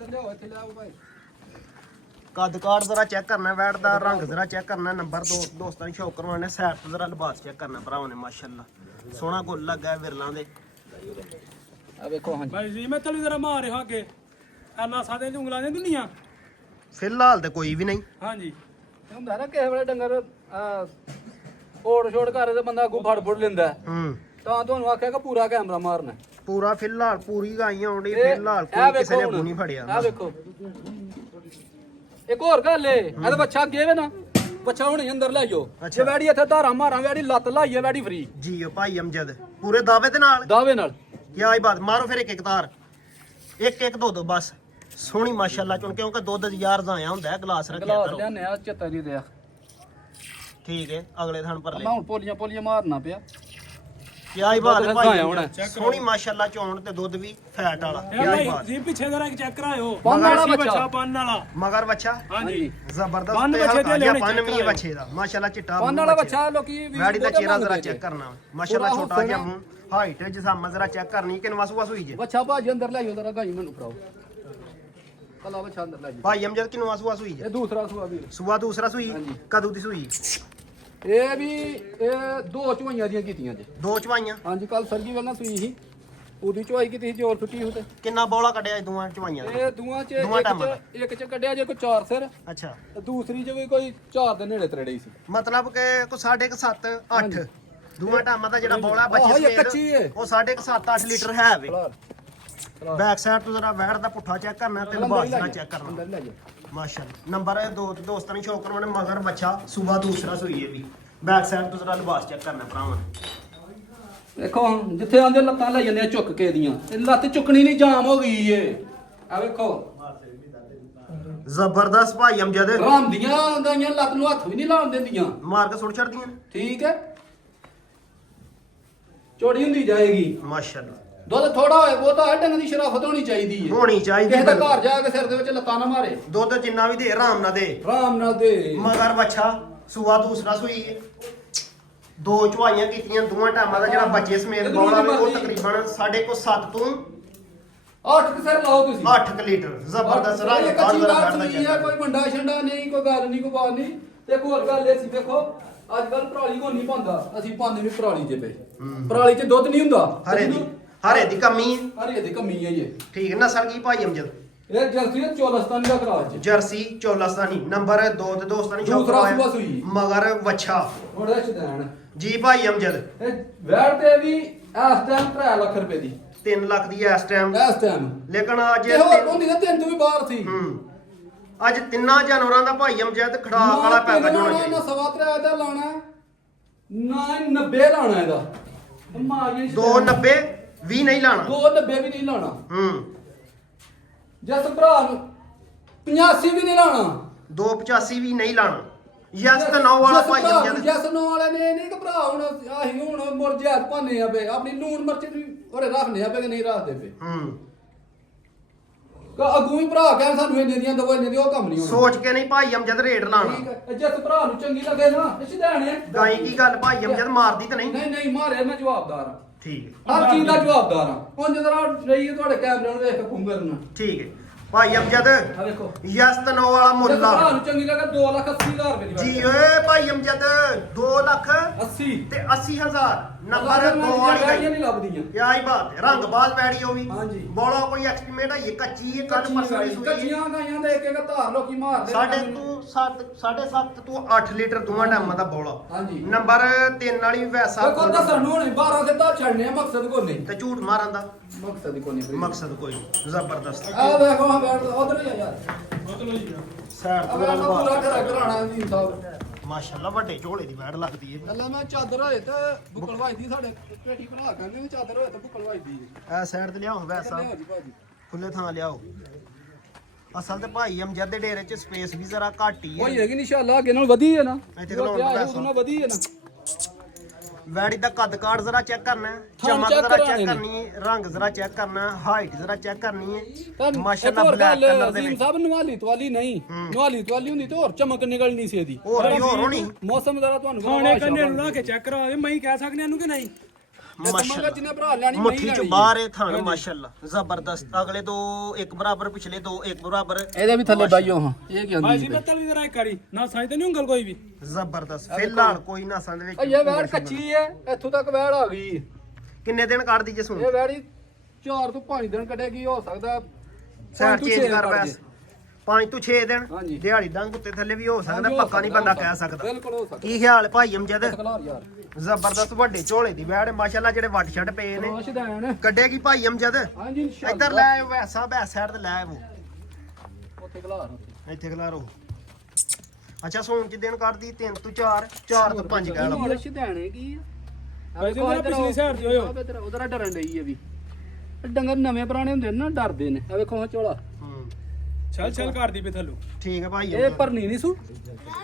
ਕੱਦ ਕਾਠ ਜ਼ਰਾ ਚੈੱਕ ਕਰਨਾ ਵੈੜ ਦਾ ਰੰਗ ਜ਼ਰਾ ਚੈੱਕ ਕਰਨਾ ਨੰਬਰ 2 ਦੋਸਤਾਂ ਨੂੰ ਸ਼ੌਕ ਕਰਵਾਉਣੇ ਸਾਈਡ ਤੋਂ ਜ਼ਰਾ ਲਿਬਾਸ ਚੈੱਕ ਕਰਨਾ ਭਰਾਵਾਂ ਨੇ ਮਾਸ਼ਾਅੱਲਾ ਸੋਹਣਾ ਗੁੱਲ ਲੱਗਾ ਵਿਰਲਾਂ ਦੇ ਆ ਵੇਖੋ ਹਾਂਜੀ ਭਾਈ ਜੀ ਮੈਂ ਤਲੀ ਜ਼ਰਾ ਮਾਰ ਰਿਹਾ ਅੱਗੇ ਐਨਾ ਸਾਦੇ ਦੀ ਉਂਗਲਾਂ ਨਹੀਂ ਦੁਨੀਆ ਫਿਲਹਾਲ ਤੇ ਕੋਈ ਵੀ ਨਹੀਂ ਹਾਂਜੀ ਹੁੰਦਾ ਨਾ ਕਿਸੇ ਵੇਲੇ ਡੰਗਰ ਓੜ ਛੋੜ ਕਰੇ ਤੇ ਬੰਦਾ ਅੱਗੋਂ ਫੜ ਲੈਂਦਾ ਤਾਂ ਤੁਹਾਨੂੰ ਆਖਿਆ ਕਿ ਪੂਰਾ ਕੈਮਰਾ ਮਾਰਨਾ ਪੂਰਾ ਫਿਲਹਾਲ ਪੂਰੀ ਗਾਈਆਂ ਆਉਂਦੀ ਫਿਲਹਾਲ ਕੋਈ ਕਿਸੇ ਨੇ ਅੱਗੋਂ ਨਹੀਂ ਫੜਿਆ ਆ ਵੇਖੋ ਇੱਕ ਹੋਰ ਗੱਲ ਏ ਇਹਦਾ ਬੱਚਾ ਅੱਗੇ ਵੇ ਨਾ ਬੱਚਾ ਹੁਣ ਅੰਦਰ ਲੈ ਜਾਓ ਜੇ ਵੈੜੀ ਇੱਥੇ ਧਾਰਾਂ ਮਾਰਾਂ ਵੈੜੀ ਲੱਤ ਲਾਈਏ ਵੈੜੀ ਫਰੀ ਜੀ ਭਾਈ ਅਮਜਦ ਪੂਰੇ ਦਾਅਵੇ ਦੇ ਨਾਲ ਦਾਵੇ ਨਾਲ ਕੀ ਆਈ ਬਾਤ ਮਾਰੋ ਫਿਰ ਇੱਕ ਤਾਰ ਇੱਕ ਦੋ ਬਸ ਸੋਹਣੀ ਮਾਸ਼ਾਅੱਲਾ ਚੁਣ ਕਿਉਂਕਿ ਦੁੱਧ ਯਾਰ ਜ਼ਾਇਆ ਹੁੰਦਾ ਹੈ ਗਲਾਸ ਰੱਖਿਆ ਗਲਾਸ ਕਰੋ ਲਿਆਨੇ ਆ ਚੱਤਾ ਜੀ ਦਿਆ ਠੀਕ ਹੈ ਅਗਲੇ ਥਣ ਪਰ ਲੈ ਮੈਂ ਹੁਣ ਪੋਲੀਆਂ ਮਾਰਨਾ ਪਿਆ ਕੀ ਆਈ ਬਾਤ ਦੁੱਧ ਭਾਈ ਜ਼ਾਇਆ ਹੋਣਾ। ਸੋਹਣੀ ਮਾਸ਼ਾਅੱਲਾ ਚੋਣ ਤੇ ਦੁੱਧ ਵੀ ਫੈਟ ਵਾਲਾ ਕੀ ਇਹ ਆਈ ਭਾਈ ਬਾਤ ਜੀ ਪਿੱਛੇ ਜ਼ਰਾ ਇੱਕ ਚੈੱਕ ਕਰਾਇਓ ਪੰਨ ਵਾਲਾ ਬੱਚਾ ਬੱਚਾ ਪੰਨ ਵਾਲਾ ਮਗਰ ਬੱਚਾ ਹਾਂਜੀ ਜ਼ਬਰਦਸਤ ਪੰਨ ਤੇ ਬੱਚੇ ਹਲਕਾ ਦੇ ਜਿਹਾ ਲੈਣੇ ਪੰਨ check ਮੀ ਕਰਾਇਓ। ਬੱਚੇ ਦਾ ਮਾਸ਼ਾਅੱਲਾ ਚਿੱਟਾ ਪੰਨ ਵਾਲਾ ਬੱਚਾ ਲੋਕੀ ਵੈੜੀ ਦਾ ਚਿਹਰਾ ਜ਼ਰਾ ਚੈੱਕ ਚੈੱਕ ਕਰਨਾ ਮਾਸ਼ਾਅੱਲਾ ਛੋਟਾ ਜਿਹਾ ਮੂੰਹ ਹਾਈਟ ਜਿਸਮ ਜ਼ਰਾ ਚੈੱਕ ਕਰਨੀ ਕਿੰਨਾ ਸੂਆ ਸੂਈ ਜੇ ਬੱਚਾ ਭਾਜੀ ਅੰਦਰ ਲੈ ਜਾਓ ਜਰਾ ਗਾਈ ਮੈਨੂੰ ਫੜਾਓ ਕੱਲਾ ਬੱਚਾ ਅੰਦਰ ਲੈ ਜਾਓ ਭਾਈ ਅਮਜਦ ਕਿੰਨਾ ਸੂਆ ਸੂਈ ਜੇ ਇਹ ਦੂਸਰਾ ਸੂਆ ਵੀ ਸੂਆ ਦੂਸਰਾ ਸੂਈ ਹਾਂਜੀ। ਕਦੋਂ ਦੀ ਸੂਈ ਇਹ ਵੀ ਇਹ 2 ਚੁਆਈਆਂ ਦੀਆਂ ਕੀਤੀਆਂ ਜੇ ਦੋ ਚਵਾਈਆਂ ਹਾਂਜੀ ਕੱਲ ਸਰਗੀ ਵਾਲਾ ਸੂਈ ਸੀ ਉਹਦੀ ਚੁਆਈ ਕੀਤੀ ਸੀ ਜੋਰ ਟੁੱਟੀ ਹੋ ਤੇ ਕਿੰਨਾ ਬੌਲਾ ਕੱਢਿਆ ਇਹ ਦੋਵਾਂ ਚਵਾਈਆਂ ਦਾ ਇਹ ਦੋਵਾਂ ਚ ਦੋਵਾਂ ਟਾਈਮਾਂ ਦਾ। ਇੱਕ ਚ ਕੱਢਿਆ ਜੇ ਕੋਈ 4 ਸਿਰ ਅੱਛਾ ਤੇ ਦੂਸਰੀ ਚ ਵੀ ਕੋਈ 4 ਦੇ ਨੇੜੇ ਤਰੇੜੇ ਸੀ ਮਤਲਬ ਕਿ ਕੋ 7.5 8 ਹਾਂਜੀ। ਦੋਵਾਂ ਟਾਈਮਾਂ ਦਾ ਜਿਹੜਾ ਬੌਲਾ ਆਹੋ, ਬੱਚੇ ਇਹ ਕੱਚੀ ਏ। ਉਹ 7.5 8 ਲੀਟਰ ਹੈ ਵੇ ਖਲਾਰ ਬੈਕ ਸਾਈਡ ਤੋਂ ਜਰਾ ਵੈੜ ਦਾ ਪੁੱਠਾ ਚੈੱਕ ਕਰਨਾ ਤੇ ਲਿਬਾਸ ਦਾ ਚੈੱਕ ਅੰਦਰ ਕਰਨਾ ਲੈ ਜਾਓ ਮਾਸ਼ਾਅੱਲਾ ਨੰਬਰ 2 ਤੇ ਦੋਸਤਾਂ ਨੂੰ ਸ਼ੌਕ ਕਰਵਾਉਣੇ ਮਗਰ ਬੱਚਾ ਸੂਬਾ ਦੂਸਰਾ ਸੂਈ ਇਹ ਵੀ ਬੈਕ ਸਾਈਡ ਤੋਂ ਜਰਾ ਲਿਬਾਸ ਚੈੱਕ ਕਰਨਾ ਭਰਾਵਾਂ ਵੇਖੋ ਜਿੱਥੇ ਆਂਦੇ ਲੱਤਾਂ ਲੈ ਜਾਂਦੇ ਆ ਚੁੱਕ ਕੇ ਦੀਆਂ ਇਹ ਲੱਤ ਚੁੱਕਣੀ ਨਹੀਂ ਜਾਮ ਹੋ ਗਈ ਏ ਆ ਵੇਖੋ ਜ਼ਬਰਦਸਤ ਭਾਈ ਅਮਜਦ ਰਾਮਦੀਆਂ ਗਾਈਆਂ ਲੱਤ ਨੂੰ ਹੱਥ ਵੀ ਨਹੀਂ ਲਾਉਣ ਦਿੰਦੀਆਂ ਮਾਰ ਕੇ ਸੁੱਟ ਛੱਡਦੀਆਂ ਨੇ ਠੀਕ ਹੈ ਚੋੜੀ ਹੁੰਦੀ ਜਾਏਗੀ ਮਾਸ਼ਾਅੱਲਾ ਦੁੱਧ ਥੋੜਾ ਹੋਏ ਉਹ ਤਾਂ ਡੰਗ ਦੀ ਸ਼ਰਾਫਤ ਹੋਣੀ ਚਾਹੀਦੀ ਹੈ ਹੋਣੀ ਚਾਹੀਦੀ ਕਿਸੇ ਦਾ ਬਿਲਕੁਲ। ਘਰ ਜਾ ਕੇ ਸਿਰ ਦੇ ਵਿੱਚ ਲੱਤਾਂ ਨਾ ਮਾਰੇ ਦੁੱਧ ਜਿੰਨਾ ਵੀ ਦੇ ਆਰਾਮ ਨਾਲ ਦੇ ਆਰਾਮ ਨਾਲ ਦੇ ਮਗਰ ਬੱਚਾ ਸੂਆ ਦੂਸਰਾ ਸੂਈ ਹੈ ਦੋ ਚਵਾਈਆਂ ਕੀਤੀਆਂ ਦੋਵਾਂ ਟਾਈਮਾਂ ਦਾ ਜਿਹੜਾ ਬੱਚੇ ਸਮੇਤ ਬੌਲਾ ਵੇ ਉਹ ਤਕਰੀਬਨ 7.5 ਤੋਂ 8 ਸਿਰ ਲਾਓ ਤੁਸੀਂ 8 ਲੀਟਰ ਜ਼ਬਰਦਸਤ ਰੰਗ ਇਹ ਕਾੜ ਕੱਚੀ ਜ਼ਰਾ ਬਾਤ ਕਰਨਾ ਨਹੀਂ ਹੈ ਚਾਹੀਦਾ ਕੋਈ ਵੱਡਾ ਛੰਡਾ ਨਹੀਂ ਕੋਈ ਗੱਲ ਨਹੀਂ ਕੋਈ ਬਾਤ ਨਹੀਂ ਤੇ ਇੱਕ ਹੋਰ ਗੱਲ ਇਹ ਸੀ ਵੇਖੋ ਅੱਜ ਕੱਲ ਪਰਾਲੀ ਕੋ ਨਹੀਂ ਪਾਉਂਦਾ ਅਸੀਂ ਪਾਉਂਦੇ ਵੀ ਪਰਾਲੀ ਚ ਪਏ ਪਰਾਲੀ ਚ ਦੁੱਧ ਨਹੀਂ ਹੁੰਦਾ ਹਰੇ ਦੀ ਕਮੀ ਹੈ ਹਰੇ ਦੀ ਕਮੀ ਹੈ ਇਹ ਠੀਕ ਹੈ ਨਸਲ ਕੀ ਭਾਈ ਅਮਜਦ ਇਹ ਜਰਸੀ ਹੈ ਚੋਲਸਤਾਨੀ ਦਾ ਕਰਾਜ ਚ ਜਰਸੀ ਚੋਲਸਤਾਨੀ ਨੰਬਰ 2 ਤੇ ਦੋਸਤਾਂ ਨੇ ਸ਼ੌਕ ਦੂਸਰਾ ਸੂਆ ਕਰਵਾਇਆ ਸੂਈ। ਮਗਰ ਵੱਛਾ ਹੁਣ ਇਹ ਚਦੈਣ ਜੀ ਭਾਈ ਅਮਜਦ ਇਹ ਵੈੜ ਤੇ ਵੀ ਇਸ ਟਾਈਮ 3 ਲੱਖ ਰੁਪਏ ਦੀ 3 ਲੱਖ ਦੀ ਇਸ ਟਾਈਮ ਇਸ ਟਾਈਮ ਲੇਕਿਨ ਅੱਜ ਇਹ ਹੋਰ ਹੁੰਦੀ ਨਾ ਤਿੰਨ ਤੋਂ ਵੀ ਬਾਹਰ ਸੀ ਅੱਜ ਤਿੰਨਾਂ ਜਾਨਵਰਾਂ ਦਾ ਭਾਈ ਅਮਜਦ ਖੜਾਕ ਵਾਲਾ ਪੈਕੇਜ ਹੋਣਾ ਨਾ ਚਾਹੀਦਾ ਸਵਾ 3 ਦਾ ਲਾਣਾ ਨਾ 90 ਲਾਣਾ ਇਹਦਾ ਮਾਰੀਏ 290 20 ਨਹੀਂ ਲਾਣਾ 290 ਵੀ ਨਹੀਂ ਲਾਣਾ ਜਸ ਭਰਾ ਨੂੰ 85 ਵੀ ਨਹੀਂ ਲਾਣਾ 285 ਵੀ ਨਹੀਂ ਲਾਣਾ ਯਸ ਤੇ 9 ਵਾਲਾ ਭਾਈ ਅਮਜਦ ਜਸ ਨੌ ਵਾਲੇ ਨੇ ਇਹ ਨਹੀਂ ਕਿ ਭਰਾ ਹੁਣ ਆਹੀ ਹੁਣ ਮੁਰ ਜਿਆਦ ਭਾਨੇ ਆ ਪਏ ਆਪਣੀ ਲੂਣ ਮਿਰਚ ਵੀ ਉਹਰੇ ਰੱਖਨੇ ਆ ਪਏ ਕਿ ਨਹੀਂ ਰੱਖਦੇ ਪਏ ਅਗੂ ਵੀ ਭਰਾ ਕਹਿਣ ਸਾਨੂੰ ਇੰਨੇ ਦੀਆਂ ਦਵਾਈ ਇੰਨੇ ਦੀ ਉਹ ਕੰਮ ਨਹੀਂ ਹੋਣਾ ਸੋਚ ਕੇ ਨਹੀਂ ਭਾਈ ਅਮਜਦ ਰੇਟ ਠੀਕ ਲਾਣਾ ਹੈ ਜਸ ਭਰਾ ਨੂੰ ਚੰਗੀ ਲੱਗੇ ਨਾ ਇਹ ਸਿਧਾਣੇ ਗਾਈ ਕੀ ਗੱਲ ਭਾਈ ਅਮਜਦ ਮਾਰਦੀ ਤਾਂ ਨਹੀਂ ਨਹੀਂ ਮਾਰੇ ਮੈਂ ਜਵਾਬਦਾਰ ਹਾਂ ਠੀਕ ਹੈ ਹਰ ਚੀਜ਼ ਦਾ ਜਵਾਬਦਾਰ ਹਾਂ ਹੁਣ ਜਦੋਂ ਰਹੀ ਤੁਹਾਡੇ ਕੈਮਰੇ ਨੂੰ ਵੇਖ ਕੇ ਖੁੰਗਰਨਾ ਠੀਕ ਹੈ ਭਾਈ ਅਮਜਦ ਆ ਵੇਖੋ ਯਸਤ ਨੋ ਵਾਲਾ ਮੁੱਲ ਭਰਾ ਲਾ ਨੂੰ ਚੰਗੀ ਲੱਗਾ 2,80,000 ਰੁਪਏ ਦੀ ਜੀ ਓਏ ਭਾਈ ਅਮਜਦ 2 ਲੱਖ 80 ਤੇ 80,000 ਨੰਬਰ 2 ਵਾਲੀ ਵਾਲੀ ਗਾੜੀਆਂ ਗਈ ਨਹੀਂ ਲੱਭਦੀਆਂ ਕਿਆ ਹੀ ਬਾਤ ਹੈ ਰੰਗ ਬਾਲ ਪੈੜੀ ਉਹ ਵੀ ਹਾਂਜੀ। ਬੋਲਾ ਕੋਈ ਐਕਸਟੀਮੇਟ ਹੈ ਇਹ ਕੱਚੀ ਹੈ ਕੱਲ ਪਰਸੋਂ ਦੀ ਸੂਈ ਕੱਚੀਆਂ ਗਾਈਆਂ ਦੇ ਇੱਕ ਧਾਰ ਲੋਕੀ ਮਾਰਦੇ ਸਾਡੇ ਤੂੰ 7.5 ਤੋਂ 8 ਲੀਟਰ ਦੋਵਾਂ ਟਾਈਮਾਂ ਦਾ ਬੋਲਾ ਹਾਂਜੀ ਨੰਬਰ 3 ਵਾਲੀ ਵੈਸਾ ਵੇਖੋ ਤਾਂ ਸਾਨੂੰ ਹੁਣ 12 ਦੇ ਤਾਂ ਛੱਡਨੇ ਆ ਮਕਸਦ ਕੋ ਨਹੀਂ ਤੇ ਝੂਠ ਮਾਰਨ ਦਾ ਮਕਸਦ ਕੋ ਨਹੀਂ ਮਕਸਦ ਕੋਈ ਨਹੀਂ। ਜ਼ਬਰਦਸਤ ਆ ਵੇਖੋ ਹਾਂ ਬੈਠ ਉਧਰ ਹੀ ਆ ਯਾਰ ਬੋਤਲ ਹੋਈ ਆ ਸਾਈਡ ਆ ਤੋਂ ਵੇਖੋ ਪੂਰਾ ਲੰਬਾ ਘਰ ਘਰਾਣਾ ਦੀ ਸਾਹਿਬ ਮਾਸ਼ਾਅੱਲਾ ਵੱਡੇ ਝੋਲੇ ਦੀ ਵੈੜ ਲੱਗਦੀ ਹੈ ਅੱਲਾ ਮੈਂ ਚਾਦਰ ਹੋਏ ਤੇ ਬੁੱਕਲ ਵਾਈਦੀ ਸਾਡੇ ਪੇਟੀ ਬਣਾ ਕਹਿੰਦੇ ਨੇ ਚਾਦਰ ਹੋਏ ਤੇ ਬੁੱਕਲ ਵਾਈਦੀ ਐ ਸਾਈਡ ਤੇ ਲਿਆਓ ਵੈਸਾ ਲਿਆਓ ਜੀ ਭਾਜੀ ਖੁੱਲੇ ਥਾਂ ਲਿਆਓ ਅਸਲ ਤੇ ਭਾਈ ਅਮਜਦ ਦੇ ਡੇਰੇ 'ਚ ਸਪੇਸ ਵੀ ਜ਼ਰਾ ਘੱਟ ਹੀ ਹੋਈ ਹੈ ਹੈਗੀ ਇਨਸ਼ਾਅੱਲਾ ਅੱਗੇ ਨਾਲ ਵਧੀ ਹੈ ਨਾ ਇੱਥੇ ਖਲੋਣ ਦਾ ਪੈਸਾ। ਨਾਲ ਵਧੀ ਹੈ ਨਾ ਵੈੜੀ ਦਾ ਕੱਦ ਕਾਠ ਜ਼ਰਾ ਚੈੱਕ ਕਰਨਾ ਹੈ, ਥਣ ਚਮਕ check ਜ਼ਰਾ ਕਰਾਉਣੇ ਚੈੱਕ ਨੇ। ਕਰਨੀ ਹੈ, ਰੰਗ ਜ਼ਰਾ ਚੈੱਕ ਕਰਨਾ ਹੈ, ਹਾਈਟ ਜ਼ਰਾ ਚੈੱਕ ਕਰਨੀ ਹੈ ਮਾਸ਼ਾਅੱਲਾ ਹੋਰ ਬਲੈਕ ਗੱਲ, ਕਲਰ ਦੇ ਅਜ਼ੀਮ ਵਿੱਚ ਸਾਹਿਬ ਨਵਾਲੀ ਤਵਾਲੀ ਨਹੀਂ ਨਵਾਲੀ ਤਵਾਲੀ ਹੁੰਦੀ ਤੇ ਹੋਰ ਚਮਕ ਨਿਕਲਣੀ ਸੀ ਇਹਦੀ ਹੋਰ ਵੀ ਹੋਰ ਹੋਣੀ ਮੌਸਮ ਜ਼ਰਾ ਤੁਹਾਨੂੰ ਖਾਣੇ ਕੰਨੇ ਨੂੰ ਲਾ ਕੇ ਚੈੱਕ ਕਰਾ ਦੇ ਮੈਂ ਕਹਿ ਸਕਨੇ ਇਹਨੂੰ ਕਿ ਨਹੀਂ ਮਾਸ਼ਾਅੱਲਾ ਜਿੰਨੇ ਭਰਾ ਲੈਣੀ ਮੈਂ ਮੁੱਠੀ 'ਚ ਬਾਹਰ ਇਹ ਥਣ ਮਾਸ਼ਾਅੱਲਾ ਜ਼ਬਰਦਸਤ ਅਗਲੇ ਦੋ ਇੱਕ ਬਰਾਬਰ ਪਿਛਲੇ ਦੋ ਇੱਕ ਬਰਾਬਰ ਇਹਦੇ ਵੀ ਥੱਲੇ ਬਾਈਓ ਹਾਂ ਇਹ ਕੀ ਭਾਈ ਜੀ ਬੱਤਲ ਵੀ ਜ਼ਰਾ ਇੱਕ ਕਰੀ ਨਾ ਸਾਈ ਤੇ ਨਹੀਂ ਉਂਗਲ ਕੋਈ ਵੀ ਜ਼ਬਰਦਸਤ ਫਿਲਹਾਲ ਕੋਈ ਨਾ ਸੰਦ ਵਿੱਚ ਇਹ ਵੈੜ ਕੱਚੀ ਹੈ ਇੱਥੋਂ ਤੱਕ ਵੈੜ ਆ ਗਈ ਕਿੰਨੇ ਦਿਨ ਕੱਢਦੀ ਜੇ ਸੂਣ ਇਹ ਵੈੜੀ 4 ਤੋਂ 5 ਦਿਨ ਕੱਢੇਗੀ ਹੋ ਸਕਦਾ ਸਾਈਡ ਪੰਜ ਤੋਂ ਚੇਂਜ ਛੇ ਕਰ ਕੱਢ ਬੈਸ ਜੇ। 5 ਤੋਂ 6 ਦਿਨ ਹਾਂਜੀ। ਦਿਹਾੜੀ ਡੰਗ ਉੱਤੇ ਥੱਲੇ ਵੀ ਹੋ ਸਕਦਾ ਹਾਂਜੀ, ਹੋ ਪੱਕਾ ਨਹੀਂ ਸਕਦਾ, ਬੰਦਾ ਹੋ ਕਹਿ ਸਕਦਾ। ਸਕਦਾ ਬਿਲਕੁਲ ਹੋ ਸਕਦਾ ਕੀ ਖਿਆਲ ਭਾਈ ਅਮਜਦ ਖਲਾਰ ਯਾਰ ਜ਼ਬਰਦਸਤ ਵੱਡੇ ਝੋਲੇ ਦੀ ਵੈੜ ਮਾਸ਼ਾਅੱਲਾ ਜਿਹੜੇ ਵੱਟ ਛੱਡ ਪਏ ਨੇ ਰੋਸ਼ ਦੇਣ ਕੱਢੇਗੀ ਭਾਈ ਅਮਜਦ ਹਾਂਜੀ ਇਨਸ਼ਾਅੱਲਾ ਇੱਧਰ ਲੈ ਆਓ ਵੈਸਾ ਬੈਸ ਸਾਈਡ ਤੇ ਲੈ ਆਵੋ ਉੱਥੇ ਖਲਾਰ ਇੱਥੇ ਖਲਾਰੋ ਅੱਛਾ ਸੋਣ ਚ ਦਿਨ ਕੱਢਦੀ 3 ਤੋਂ 4 4 ਤੋਂ 5 ਕਹਿ ਲਓ ਰੋਸ਼ ਦੇਣੇ ਕੀ ਭਾਈ ਜੀ ਉਹਦਾ ਪਿਛਲੀ ਸਾਈਡ ਤੇ ਹੋਇਓ ਉਧਰ ਡਰਨ ਡਈ ਹੈ ਵੀ ਡੰਗਰ ਨਵੇਂ ਪੁਰਾਣੇ ਹੁੰਦੇ ਨੇ ਨਾ ਡਰਦੇ ਨੇ ਆ ਵੇਖੋ ਹਾਂ ਝੋਲਾ ਹੂੰ ਛਲ ਛਲ ਕਰਦੀ ਪੇ ਥੱਲੂ ਠੀਕ ਹੈ ਭਾਈ ਇਹ ਭਰਨੀ ਨਹੀਂ ਸੂ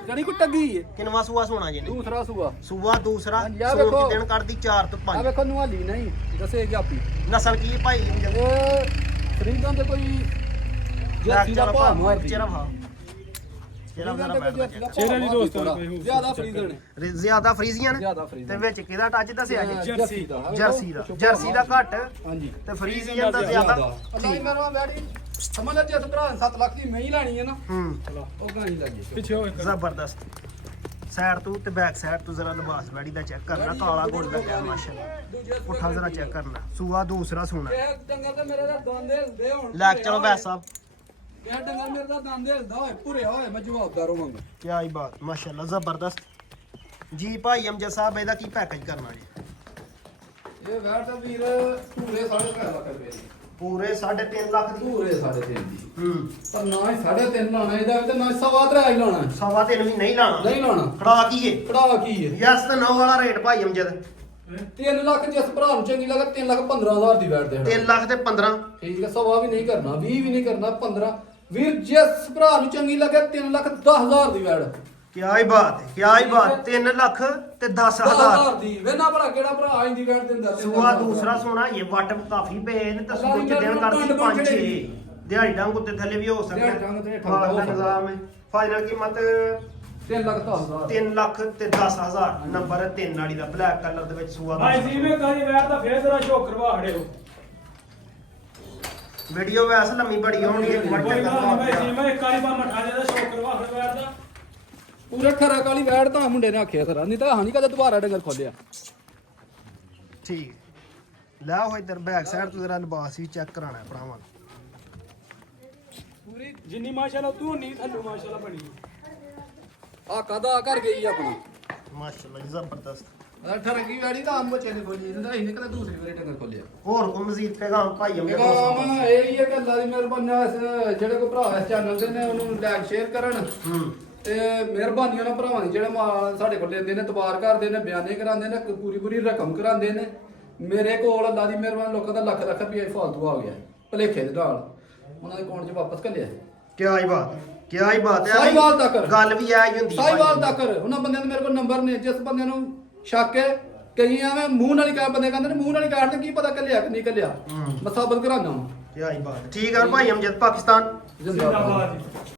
ਕੜੀ ਕੋ ਟੱਗੀ ਹੈ ਕਿੰਨਵਾ ਸੂਆ ਸੋਣਾ ਜੀ ਨੇ ਦੂਸਰਾ ਸੂਆ ਸੂਆ ਦੂਸਰਾ ਹਾਂਜੀ, ਆਹ ਸੋਣ ਵੇਖੋ। ਚ ਦਿਨ ਕੱਢਦੀ 4 ਤੋਂ ਆ 5 ਵੇਖੋ ਨਵਾਲੀ ਨਹੀਂ ਦੱਸੇਗੀ ਆਪੀ ਨਸਲ ਕੀ ਹੈ ਭਾਈ ਅਮਜਦ ਇਹ ਫਰੀਦਾਂ ਦੇ ਕੋਈ ਜਰਸੀ ਦਾ ਭਾਅ ਮਾਰਦੀ ਚਿਹਰਾ ਭਾ ਚਿਹਰਾ ਫਰੀਦਾਂ ਜ਼ਰਾ ਦੇ ਕੋਈ ਬੈਠ ਜਰਸੀ ਦਾ ਚਿਹਰੇ ਦੀ ਭਾਅ ਦੋਸਤ ਮਾਰਦੀ ਕੋਈ ਹੋਰ ਜ਼ਿਆਦਾ ਫਰੀਦਾਂ ਨੇ ਜ਼ਿਆਦਾ ਫਰੀਜ਼ੀਆਂ ਨੇ ਜ਼ਿਆਦਾ ਤੇ ਫਰੀਦਾਂ ਵਿੱਚ ਕਿਹਦਾ ਟੱਚ ਦੱਸਿਆ ਜੀ ਜਰਸੀ ਦਾ ਆ ਵੇਖੋ, ਜਰਸੀ ਦਾ ਘੱਟ ਹਾਂਜੀ ਤੇ ਫਰੀਜ਼ੀਆਂ ਦਾ ਜ਼ਿਆਦਾ ਅੱਲਾ ਹੀ ਮੇਰਾ ਵੈੜੀ ਸਮਝ ਲੈ ਜਿਸ ਭਰਾ ਨੇ 7 ਲੱਖ ਦੀ ਮੈਂ ਹੀ ਲੈਣੀ ਹੈ ਨਾ ਹੂੰ ਉਹ ਗਾਂ ਹੀ ਲੱਗੀ ਪਿੱਛੇ ਹੋ ਇੱਕ ਜ਼ਬਰਦਸਤ ਸਾਈਡ ਤੋਂ ਤੇ ਬੈਕ ਸਾਈਡ ਤੋਂ ਜ਼ਰਾ ਲਿਬਾਸ ਵੈੜੀ ਦਾ ਚੈੱਕ ਕਰਨਾ ਕਾਲਾ ਗੁੜ ਦਾ ਕਿਆ ਮਾਸ਼ਾਅੱਲਾ ਪੁੱਠਾ ਜ਼ਰਾ ਚੈੱਕ ਕਰਨਾ ਸੂਆ ਦੂਸਰਾ ਸੋਣਾ ਇਹ ਡੰਗਰ ਤੇ ਮੇਰੇ ਦਾ ਦੰਦ ਹਿਲਦੇ ਹੁਣ ਲੈ ਕੇ ਚਲੋ ਵੈਸ ਸਾਹਿਬ ਇਹ ਡੰਗਰ ਮੇਰੇ ਦਾ ਦੰਦ ਹਿਲਦਾ ਹੋਏ ਪੂਰੇ ਹੋਏ ਮੈਂ ਜਵਾਬਦਾਰ ਹੋਵਾਂਗਾ ਕਿਆ ਹੀ ਬਾਤ ਮਾਸ਼ਾਅੱਲਾ ਜ਼ਬਰਦਸਤ ਜੀ ਭਾਈ ਅਮਜਦ ਸਾਹਿਬ ਇਹਦਾ ਕੀ ਪੈਕੇਜ ਕਰਨਾ ਜੀ ਇਹ ਵੈੜ ਦਾ ਵੀਰ ਪੂਰੇ 3.5 ਲੱਖ ਰੁਪਏ ਦੀ ਪੂਰੇ 3.5 ਲੱਖ ਦੀ ਪੂਰੇ 3.5 ਦੀ ਹੂੰ ਪਰ ਨਾ ਹੀ 3.5 ਲਾਣਾ ਇਹਦਾ ਤੇ ਨਾ ਸਵਾ ਤਰਾ ਹੀ ਲਾਣਾ ਸਵਾ ਤਿੰਨ ਵੀ ਨਹੀਂ ਲਾਣਾ ਨਹੀਂ ਲਾਣਾ ਖੜਾ ਕੀ ਏ ਕਢਾ ਕੀ ਹੈ ਯਸ ਤਾਂ ਨੌ ਵਾਲਾ ਰੇਟ ਭਾਈ ਅਮਜਦ 3 ਲੱਖ ਜਿਸ ਭਰਾ ਨੂੰ ਚੰਗੀ ਲੱਗਾ 3 ਲੱਖ 15,000 ਦੀ ਵੈੜ ਦੇ 3 ਲੱਖ ਤੇ 15 ਠੀਕ ਹੈ ਸਵਾ ਵੀ ਨਹੀਂ ਕਰਨਾ 20 ਵੀ ਨਹੀਂ ਕਰਨਾ 15 ਵੀਰ ਜਿਸ ਭਰਾ ਨੂੰ ਚੰਗੀ ਲੱਗੇ 3 ਲੱਖ 10,000 ਦੀ ਵੈੜ ਕਿਆ ਹੀ ਬਾਤ ਹੈ ਕਿਆ ਹੀ ਬਾਤ 3 ਲੱਖ ਤੇ 10,000 10,000 ਦੀ ਵੇਨਾ ਭਰਾ ਕਿਹੜਾ ਭਰਾ ਆਈ ਦੀ ਵੈੜ ਦਿੰਦਾ ਸੂਆ ਦੂਸਰਾ ਸੋਨਾ ਇਹ ਵੱਟ ਕਾਫੀ ਪਏ ਨੇ ਤਾਂ ਸੂਏ ਚ ਦਿਨ ਕਰਦੀ 5-6 ਦਿਹਾੜੀ ਡੰਗ ਉੱਤੇ ਥੱਲੇ ਵੀ ਹੋ ਦਿਹਾੜੀ ਡੰਗ ਤੇ ਸਕਦਾ ਹੇਠਾਂ ਹੋ ਹਾਂ ਸਕਦਾ। ਨਿਜ਼ਾਮ ਹੈ ਫਾਈਨਲ ਕੀਮਤ 3 ਲੱਖ 10,000 3 ਲੱਖ ਤੇ 10,000 ਨੰਬਰ 3 ਵਾਲੀ ਦਾ ਬਲੈਕ ਕਲਰ ਦੇ ਵਿੱਚ ਸੂਆ ਭਾਈ ਜੀ ਮੈਂ ਕਾਜੀ ਵੈਰ ਦਾ ਫੇਰ ਜ਼ਰਾ ਸ਼ੋਕ ਕਰਵਾ ਖੜਿਓ ਵੀਡੀਓ ਵੈਸ ਲੰਮੀ ਬੜੀ ਹੋਣੀ ਹੈ ਕੋਈ ਵੱਟੇ ਗੱਲ ਨਹੀਂ ਭਾਈ ਜੀ ਦਾ ਮੈਂ ਇੱਕ ਵਾਰੀ ਬਾ ਮਠਾ ਦੇ ਦਾ ਸ਼ੋਕ ਕਰਵਾ ਖੜ ਵੈਰ ਦਾ ਪੂਰੇ ਖਰਾ ਕਾਲੀ ਵੈੜ ਤਾਂ ਮੁੰਡੇ ਨੇ ਆਖਿਆ ਖਰਾ ਨਹੀਂ ਤਾਂ ਹਾਨੀ ਕਦੇ ਦੁਬਾਰਾ ਡੰਗਰ ਖੋਲਿਆ ਠੀਕ ਲੈ ਉਹ ਇਧਰ ਬੈਕ ਸਾਈਡ ਤੋਂ ਜਰਾ ਲਿਬਾਸ ਵੀ ਚੈੱਕ ਕਰਾਣਾ ਭਰਾਵਾਂ ਪੂਰੀ ਜਿੰਨੀ ਮਾਸ਼ਾਅੱਲਾ ਤੂੰ ਨਹੀਂ ਥੱਲੂ ਮਾਸ਼ਾਅੱਲਾ ਬਣੀ ਆ ਕਦਾ ਕਰ ਗਈ ਆਪਣਾ ਮਾਸ਼ਾਅੱਲਾ ਜ਼ਬਰਦਸਤ ਠਰਕੀ ਵੈੜੀ ਤਾਂ ਆਮ ਬੱਚੇ ਨੇ ਖੋਲੀ ਇਹਦਾ ਹੀ ਨਿਕਲੇ ਦੂਸਰੀ ਵਾਰੀ ਡੰਗਰ ਖੋਲਿਆ ਹੋਰ ਕੋ ਮਜ਼ੀਦ ਪੈਗਾਮ ਭਾਈ ਅਮਜਦ ਕੰਮ ਇਹ ਹੀ ਹੈ ਕਿ ਅੱਲਾ ਦੀ ਮਿਹਰਬਾਨੀ ਨਾਲ ਜਿਹੜੇ ਕੋ ਭਰਾ ਇਸ ਚੈਨਲ ਦੇ ਨੇ ਉਹਨੂੰ ਲਾਈਕ ਸ਼ੇਅਰ ਕਰਨ ਹੂੰ ਤੇ ਮਿਹਰਬਾਨੀ ਉਹਨਾਂ ਭਰਾਵਾਂ ਦੀ ਜਿਹੜੇ ਮਾਲ ਸਾਡੇ ਕੋਲ ਲੈਂਦੇ ਨੇ ਤਬਾਰ ਕਰਦੇ ਨੇ ਬਿਆਨੇ ਕਰਾਉਂਦੇ ਨੇ ਪੂਰੀ ਰਕਮ ਕਰਾਉਂਦੇ ਨੇ ਮੇਰੇ ਕੋਲ ਅੱਲਾ ਦੀ ਮਿਹਰਬਾਨੀ ਲੋਕਾਂ ਦਾ ਲੱਖ ਰੁਪਏ ਫਾਲਤੂ ਆ ਗਿਆ ਭਲੇਖੇ ਦੇ ਨਾਲ ਉਹਨਾਂ ਦੇ ਅਕਾਊਂਟ 'ਚ ਵਾਪਸ ਘੱਲਿਆ ਕਿਆ ਹੀ ਬਾਤ ਕਿਆ ਹੀ ਬਾਤ ਹੈ ਸਾਈਵਾਲ ਤੱਕ ਗੱਲ ਵੀ ਆ ਹੀ ਹੁੰਦੀ ਹੈ ਸਾਈਵਾਲ ਤੱਕ ਉਹਨਾਂ ਬੰਦਿਆਂ ਦੇ ਮੇਰੇ ਕੋਲ ਨੰਬਰ ਨੇ ਜਿਸ ਬੰਦੇ ਨੂੰ ਸ਼ੱਕ ਹੈ ਕਈ ਐਵੇਂ ਮੂੰਹ ਨਾਲ ਹੀ ਕਹਿ ਬੰਦੇ ਕਹਿੰਦੇ ਨੇ ਮੂੰਹ ਨਾਲ ਹੀ ਕਹਿਣ ਤੇ ਕੀ ਪਤਾ ਘੱਲਿਆ ਕਿ ਨਹੀਂ ਘੱਲਿਆ ਮੈਂ ਸਾਬਤ ਕਰਾਉਣਾ ਕਿਆ ਹੀ ਬਾਤ ਠੀਕ ਹੈ ਭਾਈ ਅਮਜਦ ਪਾਕਿਸਤਾਨ ਜਿੰਦਾਬਾਦ ਜ਼ਿੰਦਾਬਾਦ ਜੀ